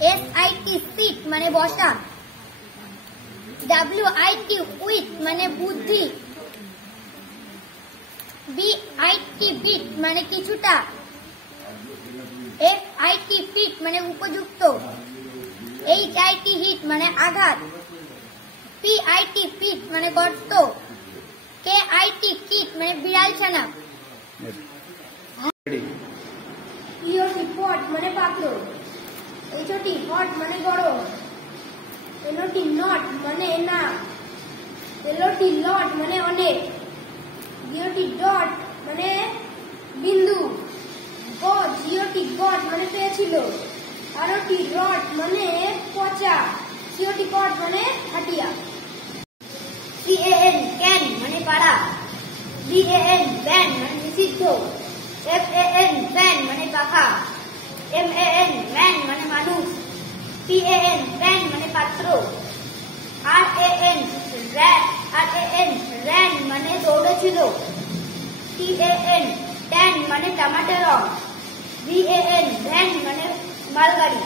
SIT seat মানে বসা, WIT wheat মানে বুদ্ধি, BIT বিট মানে কিছুটা, FIT ফিট মানে উপযুক্ত, HIT হিট মানে আঘাত, PIT পিট মানে গর্ত, KIT কিট মানে বিড়াল ছানা, POT পট মানে পাত্র, HOT হট মানে গরম, NOT নট মানে না, LOT লট মানে অনেক, GOT ডট মানে বিন্দু, GOT গট মানে পেয়েছিল, ROT রট মানে পচা, COT কট মানে হাটিয়া, CAN ক্যান মানে পাড়া, BAN ব্যান মানে নিষিদ্ধ, FAN ফ্যান মানে পাখা, MAN ম্যান মানে মানুষ, PAN প্যান মানে পাত্র, RAN র্যান মানে দৌড়েছিল, TAN ট্যান মানে টমাটো রং, VAN ভ্যান মানে মালগাড়ি।